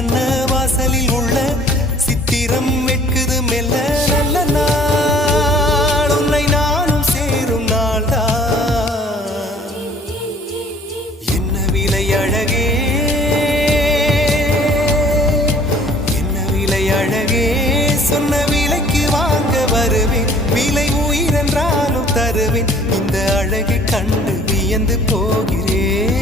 சிற்றன்ன வாசலில் உள்ள சித்திரம் வெட்குது மெல்ல நல்ல நாள் உன்னை நானும் சேரும் நாள்தான் என்ன விலை அழகே என்ன விலை அழகே சொன்ன விலைக்கு வாங்க வருவேன் விலை உயிரென்றாலும் தருவேன் இந்த அழகை கண்டு வியந்து போகிறேன்